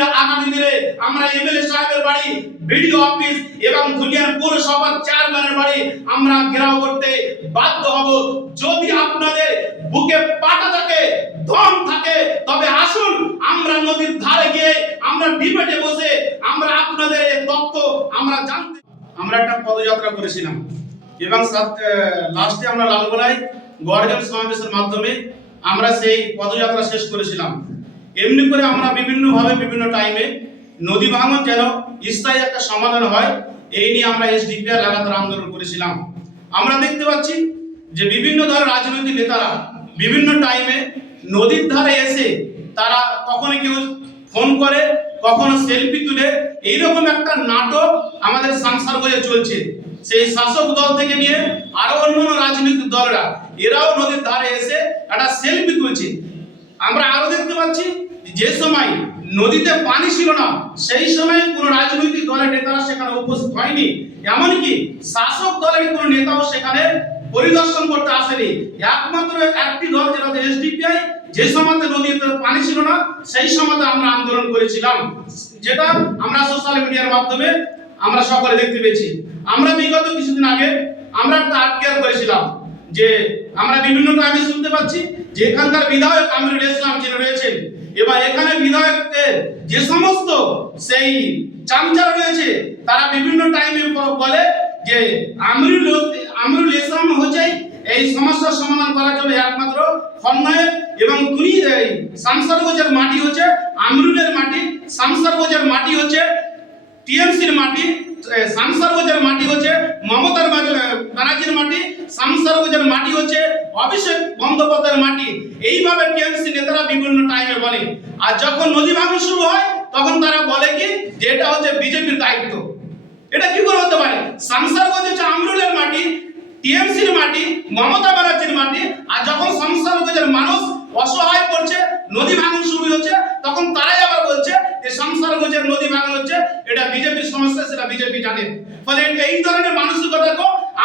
হলে আগামী দিনে আমরা এমএলএ সাহেবের বাড়ি অফিস এবং ধুলিয়ান পৌরসভার চেয়ারম্যানের বাড়ি আমরা ঘেরাও করতে বাধ্য হব। যদি আপনাদের বুকে পাটা থাকে থাকে, তবে আসুন, আমরা নদীর ধারে গিয়ে আমরা ডিবেটে বসে আমরা আপনাদের তথ্য আমরা জানতে আমরা একটা পদযাত্রা করেছিলাম। এবং লাস্টে আমরা লালগোলায় গর্জন সমাবেশের মাধ্যমে আমরা সেই পদযাত্রা শেষ করেছিলাম। এমনি করে আমরা বিভিন্নভাবে বিভিন্ন টাইমে নদী ভাঙন যেন স্থায়ী একটা সমাধান হয়, এই নিয়ে আমরা এসডিপিআর লাগাতার আন্দোলন করেছিলাম। আমরা দেখতে পাচ্ছি যে বিভিন্ন ধরনের রাজনৈতিক নেতারা বিভিন্ন টাইমে নদীর ধারে এসে তারা কখনো কেউ ফোন করে, কখনো সেলফি তুলে, এইরকম একটা নাটক আমাদের সংসারগঞ্জে চলছে। সেই শাসক দল থেকে নিয়ে আরও অন্যান্য রাজনৈতিক দলরা, এরাও নদীর ধারে এসে একটা সেলফি তুলছে। আমরা আরও দেখতে পাচ্ছি যে সময় নদীতে পানি ছিল না, সেই সময় কোন রাজনৈতিক দলের নেতারা সেখানে উপস্থিত হয়নি। এমনকি শাসক দলের কোন নেতাও সেখানে পরিদর্শন করতে আসেনি। একমাত্র একটি দল, যেটা এসডিপিআই, যে সময় নদীতে পানি ছিল না, সেই সময় আমরা আন্দোলন করেছিলাম। যেটা আমরা সোশ্যাল মিডিয়ার মাধ্যমে আমরা সকলে দেখতে পেয়েছি। আমরা বিগত কিছুদিন আগে আমরা একটা আটকেয়ার করেছিলাম যে আমরা বিভিন্ন টাইমে শুনতে পাচ্ছি যে এখানকার বিধায়ক আমিরুল ইসলাম এবার এখানে বিধায়কদের যে সমস্ত সেই চামচারা রয়েছে, তারা বিভিন্ন টাইমে বলে যে আমিরুল আমিরুল ইসলাম হচ্ছে এই সমস্যার সমাধান করার জন্য একমাত্র খন্নায়ক এবং তুমি এই সামসারগঞ্জের মাটি হচ্ছে আমিরুলের মাটি সামসারগঞ্জের মাটি হচ্ছে টিএমসির মাটি সামসারগঞ্জের মাটি হচ্ছে মমতার ব্যানার্জির মাটি সামসারগঞ্জের মাটি হচ্ছে অভিষেক বন্দ্যোপাধ্যায়ের মাটি। এইভাবে টিএমসি নেতারা বিভিন্ন টাইমে বলে। আর যখন নদী ভাঙন শুরু হয়, তখন তারা বলে কি, যে এটা হচ্ছে বিজেপির দায়িত্ব। এটা কি করে হতে পারে? সামসারগঞ্জ হচ্ছে আমরুলের মাটি, টিএমসির মাটি, মমতা ব্যানার্জির মাটি। আর যখন সংসারগঞ্জের মানুষ অসহায় পড়ছে, নদী ভাঙন শুরু হচ্ছে তখন তারাই যে নদী ভাঙন হচ্ছে, এটা বিজেপির সমস্যা, সেটা বিজেপি জানে। ফলে এই ধরনের মানসিকতাকে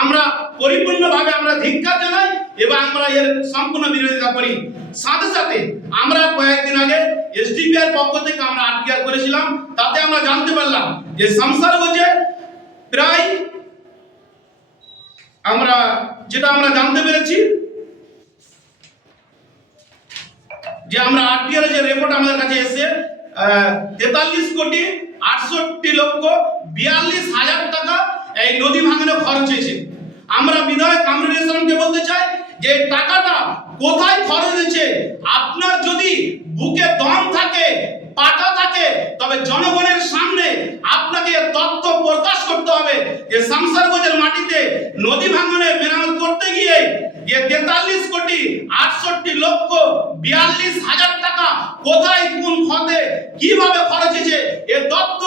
আমরা পরিপূর্ণভাবে আমরা ধিক্কার জানাই এবং আমরা এর সম্পূর্ণ বিরোধিতা করি। সাথে সাথে আমরা কয়েকদিন আগে এসডিপিআর পক্ষ থেকে আমরা আটকেয়ার করেছিলাম, তাতে আমরা জানতে পারলাম যে সংসারগঞ্জে প্রায় আমরা যেটা আমরা জানতে পেরেছি, যে আমরা আরটিআর যে রিপোর্ট আমাদের কাছে এসেছে তেতাল্লিশ কোটি আটষট্টি লক্ষ বিয়াল্লিশ হাজার টাকা এই নদী ভাঙনে খরচ হয়েছে। আমরা বিধায়ক কামরুল ইসলামকে বলতে চাই যে টাকাটা কোথায় খরচ হয়েছে? আপনার যদি বুকে দম থাকে, পাটা থাকে, তবে জনগণের সামনে আপনাকে তথ্য প্রকাশ করতে হবে যে সংসারগঞ্জের মাটিতে নদী ভাঙনে মেরামত করতে গিয়ে যে তেতাল্লিশ কোটি আটষট্টি লক্ষ বিয়াল্লিশ হাজার টাকা কোথায় কোন খাতে কীভাবে খরচ এ তথ্য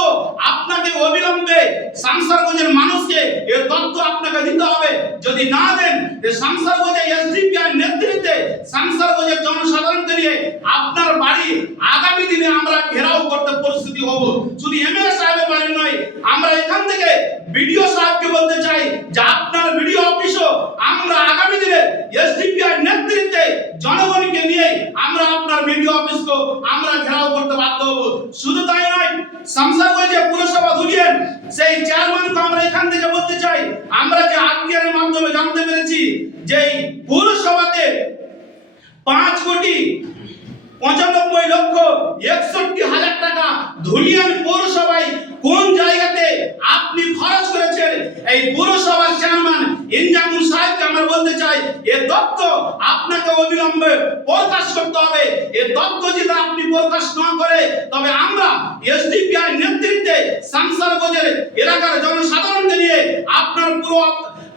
আপনাকে অবিলম্বে সংসারগঞ্জের মানুষকে এ তথ্য আপনাকে দিতে হবে। যদি না দেন যে সংসারগঞ্জে এসডিপিআর নেতৃত্বে সংসারগঞ্জের জনসাধারণকে নিয়ে আপনার বাড়ি আগামী দিনে আমরা ঘেরাও করতে পরিস্থিতি হব। শুধু এমএলএ সাহেবের বাড়ি নয়, আমরা এখান থেকে বিডিও সাহেবকে বলতে চাই যে আপনার বিডিও অফিসও আমরা আগামী দিনে বিডিও অফিসকে আমরা ঘেরাও করতে বাধ্য হব। শুধু তাই নয় সংসারগঞ্জে পুরসভা ধুলিয়েন, সেই চেয়ারম্যানকে আমরা এখান থেকে বলতে চাই, আমরা যে আত্মীয়ের মাধ্যমে জানতে পেরেছি যে পৌরসভাতে পাঁচ কোটি পঁচানব্বই লক্ষ একষট্টি হাজার টাকা ধুলিয়ান পৌরসভায় কোন জায়গাতে আপনি খরচ করেছেন, এই পৌরসভার চেয়ারম্যান ইনজামুল সাহেবকে আমরা বলতে চাই তথ্য আপনাকে অবিলম্বে প্রকাশ করতে হবে। এ তথ্য যদি আপনি প্রকাশ না করে, তবে আমরা এসডিপিআই নেতৃত্বে সংসারগঞ্জের এলাকার জনসাধারণকে নিয়ে আপনার পুরো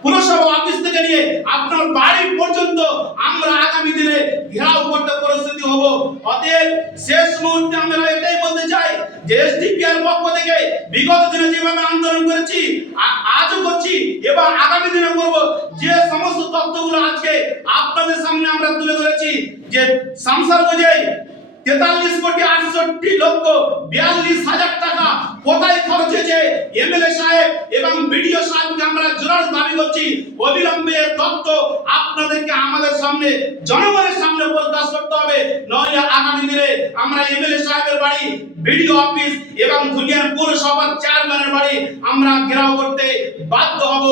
পুরসভা অফিস থেকে নিয়ে আপনার বাড়ি পর্যন্ত আমরা আগামী দিনে ঘেরাও করতে পরিস্থিতি হব। অতএব শেষ মুহূর্তে আমরা এটাই বলতে চাই যে এসডিপিআর পক্ষ থেকে বিগত দিনে যেভাবে আন্দোলন করেছি আজও করছি এবং আগামী দিনে করব আজকে আপনাদের সামনে আমরা তুলে ধরেছি যে সংসারগঞ্জে তেতাল্লিশ কোটি আটষট্টি লক্ষ বিয়াল্লিশ হাজার টাকা কোথায় খরচ হয়েছে? এমএলএ সাহেব এবং ভিডিও সাহেবকে আমরা জোরালো দাবি করছি। অবিলম্বে তথ্য আপনাদেরকে আমাদের সামনে, জনগণের সামনে প্রকাশ করতে হবে। নইলে আগামী দিনে আমরা এমএলএ সাহেবের বাড়ি, বিডিও অফিস এবং ধুলিয়ান পৌরসভার চেয়ারম্যানের বাড়ি আমরা ঘেরাও করতে বাধ্য হব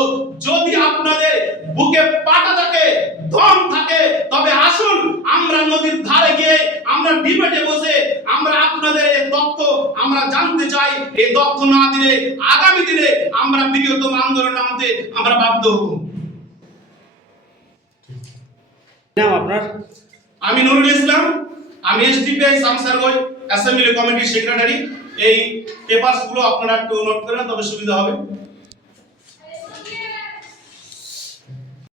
যদি আপনাদের বুকে পাটা থাকে দম থাকে তবে আসুন আমরা নদীর ধারে গিয়ে আমরা ডিবেটে বসে আমরা আপনাদের এই তথ্য আমরা জানতে চাই। এই তথ্য না দিলে আগামী দিনে আমরা বৃহত্তম আন্দোলন নামতে আমরা বাধ্য হব। নাম আপনার? আমি নুরুল ইসলাম। আমি S D P I Samserganj assembly কমিটির সেক্রেটারি। এই পেপারসগুলো আপনারা একটু নোট করেন তবে সুবিধা হবে।